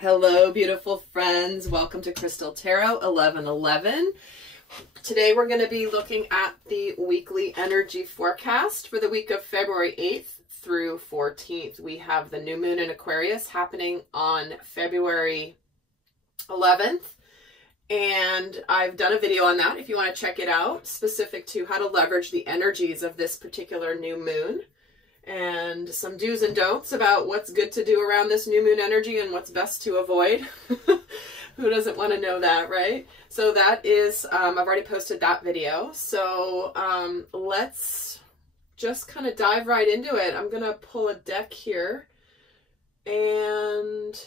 Hello, beautiful friends. Welcome to Crystal Tarot 1111. Today we're going to be looking at the weekly energy forecast for the week of February 8th through 14th. We have the new moon in Aquarius happening on February 11th. And I've done a video on that if you want to check it out, specific to how to leverage the energies of this particular new moon. And some do's and don'ts about what's good to do around this new moon energy and what's best to avoid. Who doesn't want to know that, right? So that is, I've already posted that video. So let's just kind of dive right into it. I'm going to pull a deck here and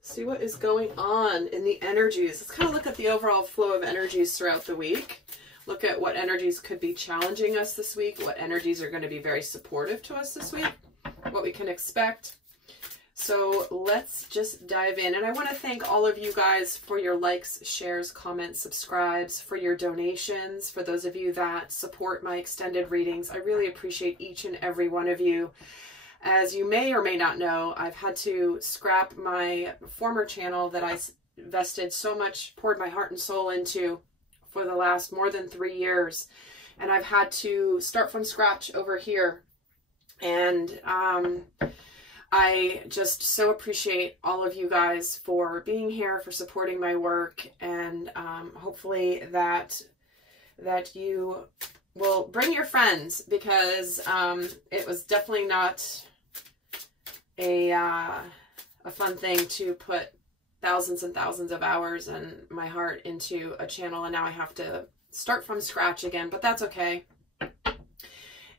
see what is going on in the energies. Let's kind of look at the overall flow of energies throughout the week. Look at what energies could be challenging us this week, what energies are going to be very supportive to us this week, what we can expect. So let's just dive in. And I want to thank all of you guys for your likes, shares, comments, subscribes, for your donations, for those of you that support my extended readings. I really appreciate each and every one of you. As you may or may not know, I've had to scrap my former channel that I invested so much, poured my heart and soul into for the last more than 3 years, and I've had to start from scratch over here. And I just so appreciate all of you guys for being here, for supporting my work, and hopefully that you will bring your friends, because it was definitely not a fun thing to put thousands and thousands of hours and my heart into a channel, and now I have to start from scratch again, but that's okay.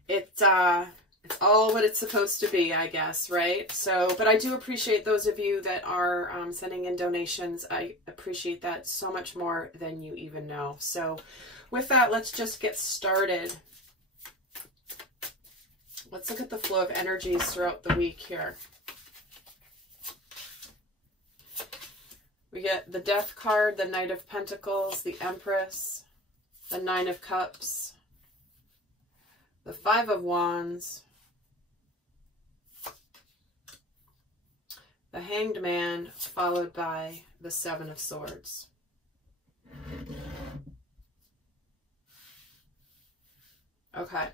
It's all what it's supposed to be, I guess, right? So, but I do appreciate those of you that are sending in donations. I appreciate that so much more than you even know. So with that, let's just get started. Let's look at the flow of energies throughout the week here. We get the Death card, the Knight of Pentacles, the Empress, the Nine of Cups, the Five of Wands, the Hanged Man, followed by the Seven of Swords. Okay.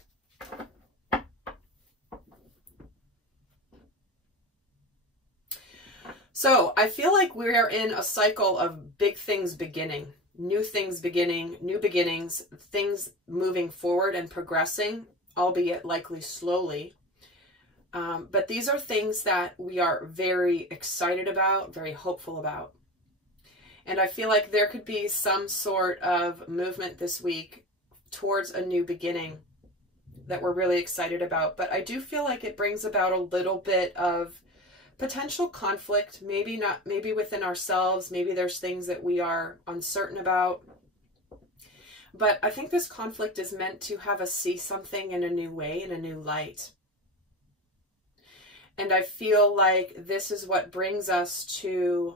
So I feel like we are in a cycle of big things beginning, new things beginning, new beginnings, things moving forward and progressing, albeit likely slowly. But these are things that we are very excited about, very hopeful about. And I feel like there could be some sort of movement this week towards a new beginning that we're really excited about. But I do feel like it brings about a little bit of potential conflict, maybe within ourselves, maybe there's things that we are uncertain about. But I think this conflict is meant to have us see something in a new way, in a new light. And I feel like this is what brings us to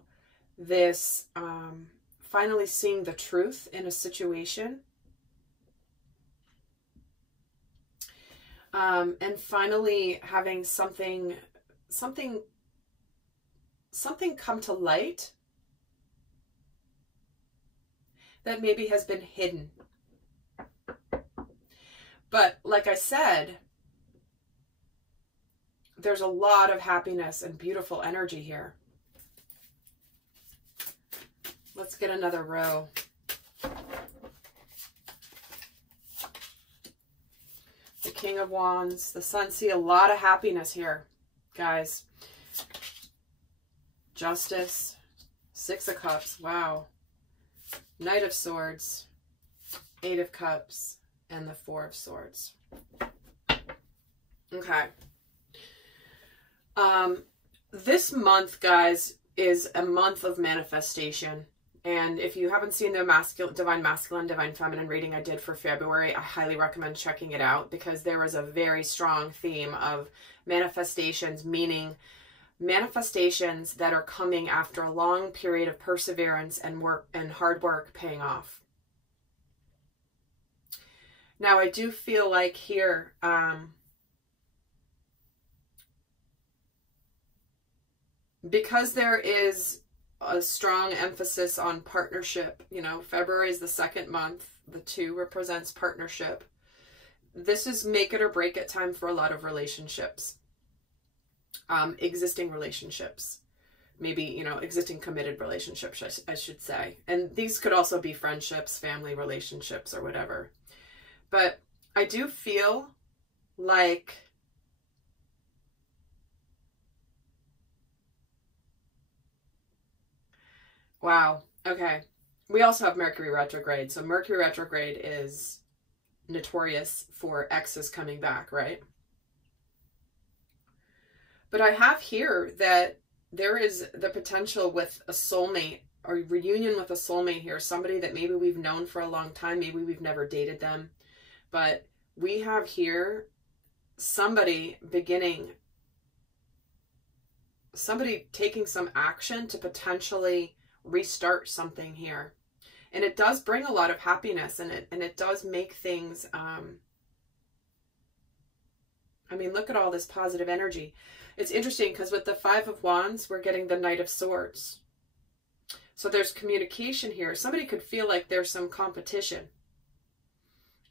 this, finally seeing the truth in a situation. And finally having something come to light that maybe has been hidden. But like I said, there's a lot of happiness and beautiful energy here. Let's get another row. The King of Wands, the Sun. See a lot of happiness here, guys. Justice, Six of Cups, wow. Knight of Swords, Eight of Cups, and the Four of Swords. Okay. This month, guys, is a month of manifestation. And if you haven't seen the Divine Masculine, Divine Feminine reading I did for February, I highly recommend checking it out, because there was a very strong theme of manifestations, meaning manifestations that are coming after a long period of perseverance and work and hard work paying off. Now, I do feel like here, because there is a strong emphasis on partnership, you know, February is the second month. The 2 represents partnership. This is make it or break it time for a lot of relationships. Existing relationships. Maybe, you know, existing committed relationships, I should say. And these could also be friendships, family relationships, or whatever. But I do feel like wow. Okay. We also have Mercury retrograde. So Mercury retrograde is notorious for exes coming back, right? But I have here that there is the potential with a soulmate or reunion with a soulmate here. Somebody that maybe we've known for a long time. Maybe we've never dated them. But we have here somebody taking some action to potentially restart something here. And it does bring a lot of happiness, and it does make things, I mean, look at all this positive energy. It's interesting because with the 5 of Wands, we're getting the Knight of Swords. So there's communication here. Somebody could feel like there's some competition.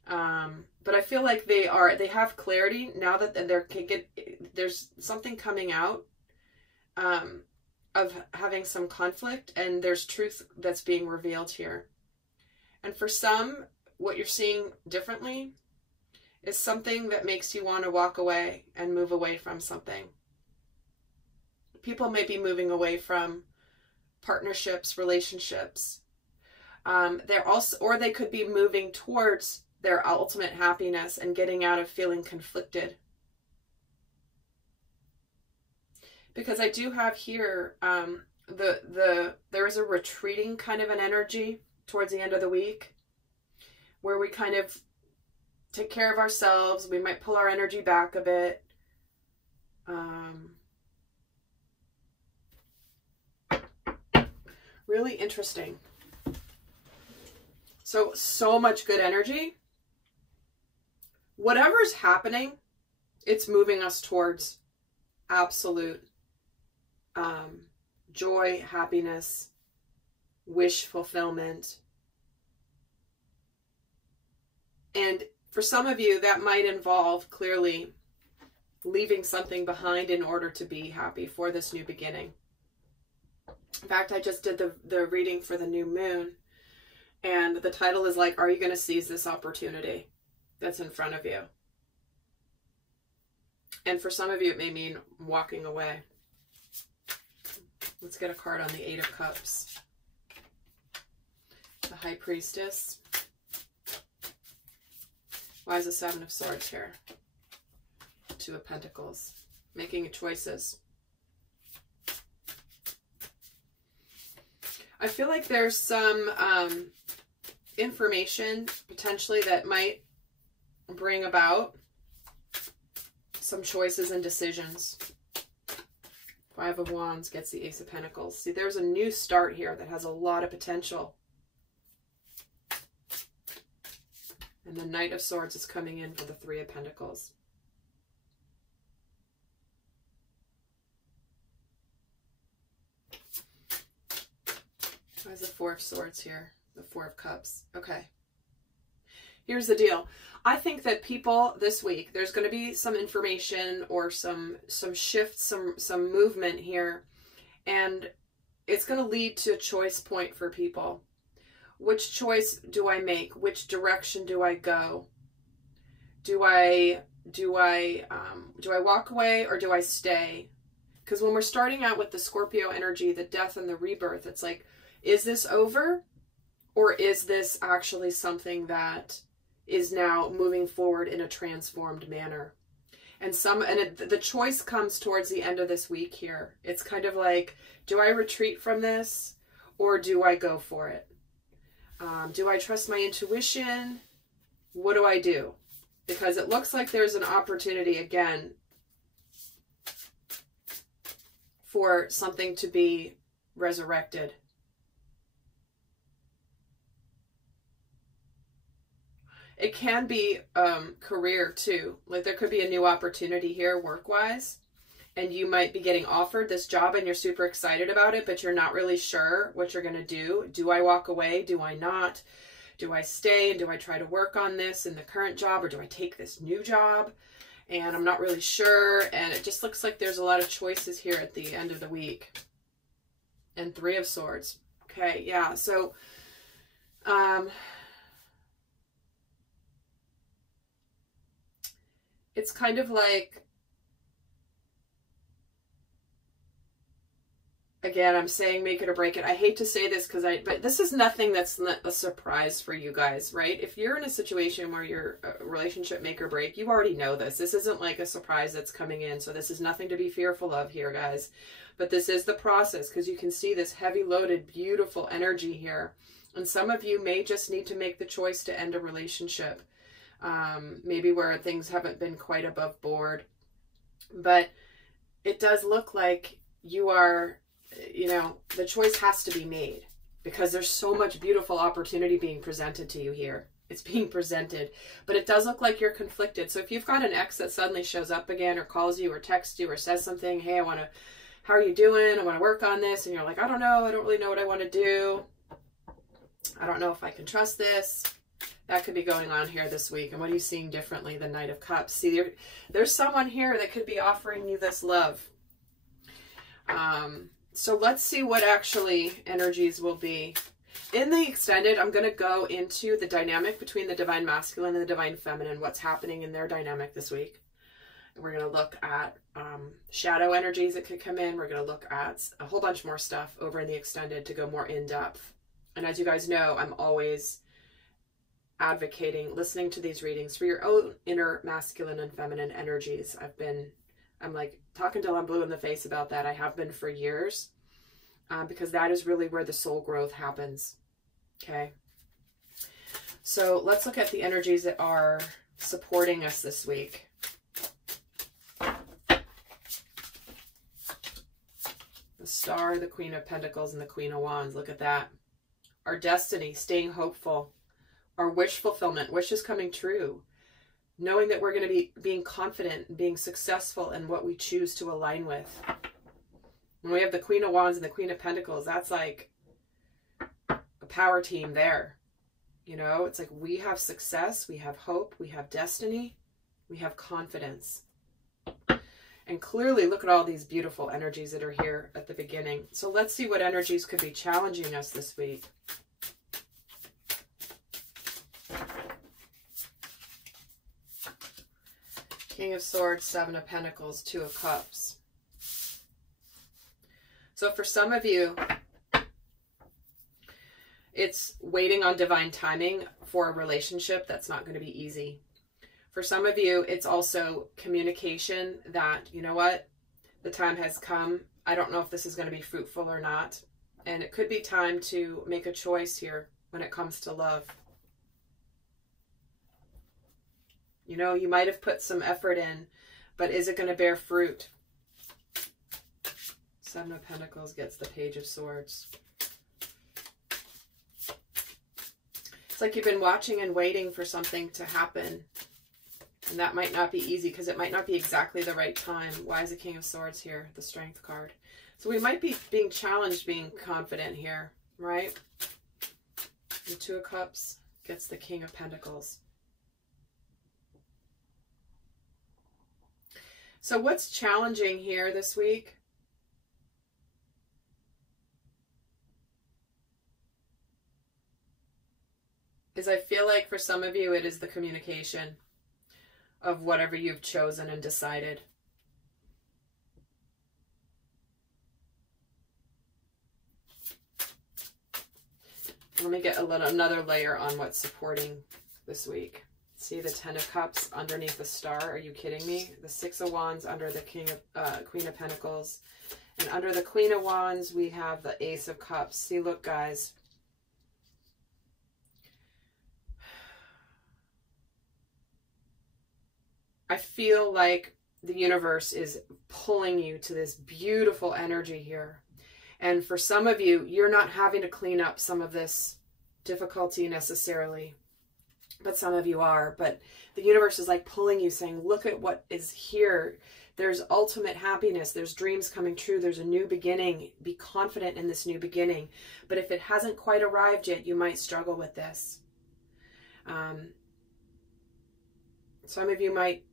But I feel like they have clarity now that there's something coming out of having some conflict, and there's truth that's being revealed here. And for some, what you're seeing differently is something that makes you want to walk away and move away from something. People may be moving away from partnerships, relationships. Or they could be moving towards their ultimate happiness and getting out of feeling conflicted. Because I do have here, there is a retreating kind of an energy towards the end of the week where we kind of take care of ourselves. We might pull our energy back a bit. Really interesting. So much good energy. Whatever's happening, it's moving us towards absolute joy, happiness, wish fulfillment. And for some of you, that might involve clearly leaving something behind in order to be happy for this new beginning. In fact, I just did the reading for the new moon, and the title is like, are you going to seize this opportunity that's in front of you? And for some of you, it may mean walking away. Let's get a card on the 8 of Cups. The High Priestess. Why is the 7 of Swords here? 2 of Pentacles. Making choices. I feel like there's some information potentially that might bring about some choices and decisions. 5 of Wands gets the Ace of Pentacles. See, there's a new start here that has a lot of potential. And the Knight of Swords is coming in for the 3 of Pentacles. Why is the 4 of Swords here? The 4 of Cups. Okay. Here's the deal. I think that people this week, there's going to be some information or some shifts, some movement here. And it's going to lead to a choice point for people. Which choice do I make? Which direction do I go? Do I walk away or do I stay? Because when we're starting out with the Scorpio energy, the death and the rebirth, it's like, is this over? Or is this actually something that is now moving forward in a transformed manner? And the choice comes towards the end of this week here. It's kind of like, do I retreat from this or do I go for it? Do I trust my intuition? What do I do? Because it looks like there's an opportunity again for something to be resurrected. It can be career too. Like there could be a new opportunity here work-wise. and you might be getting offered this job and you're super excited about it, but you're not really sure what you're going to do. Do I walk away? Do I not? Do I stay and do I try to work on this in the current job, or do I take this new job? And I'm not really sure. And it just looks like there's a lot of choices here at the end of the week. And 3 of Swords. Okay, yeah. So, it's kind of like, again, I'm saying make it or break it. I hate to say this but this is nothing that's not a surprise for you guys, right? If you're in a situation where you're a relationship make or break, you already know this. This isn't like a surprise that's coming in. So this is nothing to be fearful of here, guys. But this is the process, because you can see this heavy loaded, beautiful energy here. And some of you may just need to make the choice to end a relationship. Maybe where things haven't been quite above board. But it does look like you are, you know, the choice has to be made, because there's so much beautiful opportunity being presented to you here. It's being presented, but it does look like you're conflicted. So if you've got an ex that suddenly shows up again, or calls you or texts you or says something, hey, how are you doing? I want to work on this. And you're like, I don't know. I don't really know what I want to do. I don't know if I can trust this. That could be going on here this week. And what are you seeing differently? The Knight of Cups. See, there's someone here that could be offering you this love. So let's see what actually energies will be. In the extended, I'm going to go into the dynamic between the Divine Masculine and the Divine Feminine, what's happening in their dynamic this week. And we're going to look at shadow energies that could come in. We're going to look at a whole bunch more stuff over in the extended to go more in depth. And as you guys know, I'm always advocating listening to these readings for your own inner masculine and feminine energies. I'm like talking till I'm blue in the face about that. I have been for years, because that is really where the soul growth happens. Okay. So let's look at the energies that are supporting us this week. The Star, the Queen of Pentacles, and the Queen of Wands. Look at that. Our destiny, staying hopeful. Our wish fulfillment, wishes coming true. Knowing that we're going to be being confident and being successful in what we choose to align with. When we have the Queen of Wands and the Queen of Pentacles, that's like a power team there. You know, it's like we have success, we have hope, we have destiny, we have confidence. And clearly, look at all these beautiful energies that are here at the beginning. So let's see what energies could be challenging us this week. King of Swords, 7 of Pentacles, 2 of Cups. So for some of you, it's waiting on divine timing for a relationship that's not going to be easy. For some of you, it's also communication that, you know what, the time has come. I don't know if this is going to be fruitful or not. And it could be time to make a choice here when it comes to love. You know, you might have put some effort in, but is it going to bear fruit? 7 of Pentacles gets the Page of Swords. It's like you've been watching and waiting for something to happen. And that might not be easy because it might not be exactly the right time. Why is the King of Swords here? The Strength card. So we might be being challenged, being confident here, right? The 2 of Cups gets the King of Pentacles. So what's challenging here this week? Is I feel like for some of you, it is the communication of whatever you've chosen and decided. Let me get another layer on what's supporting this week. See the 10 of Cups underneath the Star. Are you kidding me? The 6 of Wands under the Queen of Pentacles. And under the Queen of Wands, we have the Ace of Cups. See, look, guys. I feel like the universe is pulling you to this beautiful energy here. And for some of you, you're not having to clean up some of this difficulty necessarily. But some of you are. But the universe is like pulling you, saying, look at what is here. There's ultimate happiness. There's dreams coming true. There's a new beginning. Be confident in this new beginning. But if it hasn't quite arrived yet, you might struggle with this. Some of you might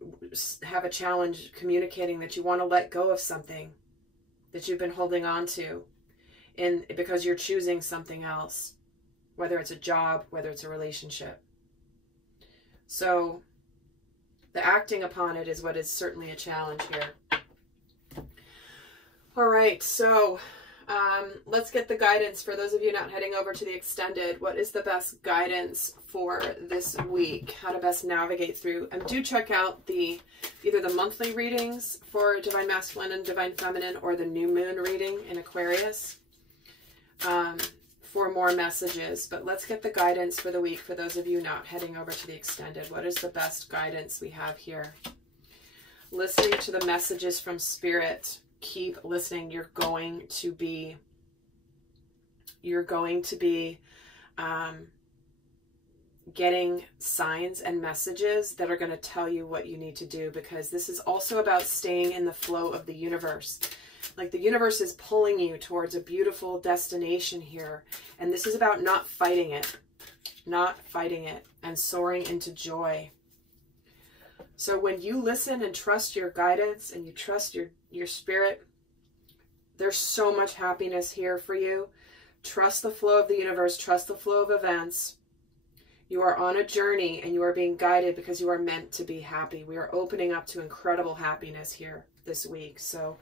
have a challenge communicating that you want to let go of something that you've been holding on to, because you're choosing something else, whether it's a job, whether it's a relationship. So the acting upon it is what is certainly a challenge here. All right, so let's get the guidance for those of you not heading over to the extended. What is the best guidance for this week? How to best navigate through? And do check out either the monthly readings for Divine Masculine and Divine Feminine, or the new moon reading in Aquarius for more messages. But let's get the guidance for the week for those of you not heading over to the extended. What is the best guidance we have here? Listening to the messages from Spirit. Keep listening. You're going to be getting signs and messages that are going to tell you what you need to do, because this is also about staying in the flow of the universe. Like the universe is pulling you towards a beautiful destination here. And this is about not fighting it and soaring into joy. So when you listen and trust your guidance and you trust your spirit, there's so much happiness here for you. Trust the flow of the universe. Trust the flow of events. You are on a journey and you are being guided because you are meant to be happy. We are opening up to incredible happiness here this week. So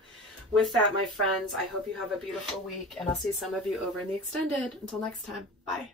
with that, my friends, I hope you have a beautiful week, and I'll see some of you over in the extended. Until next time, bye.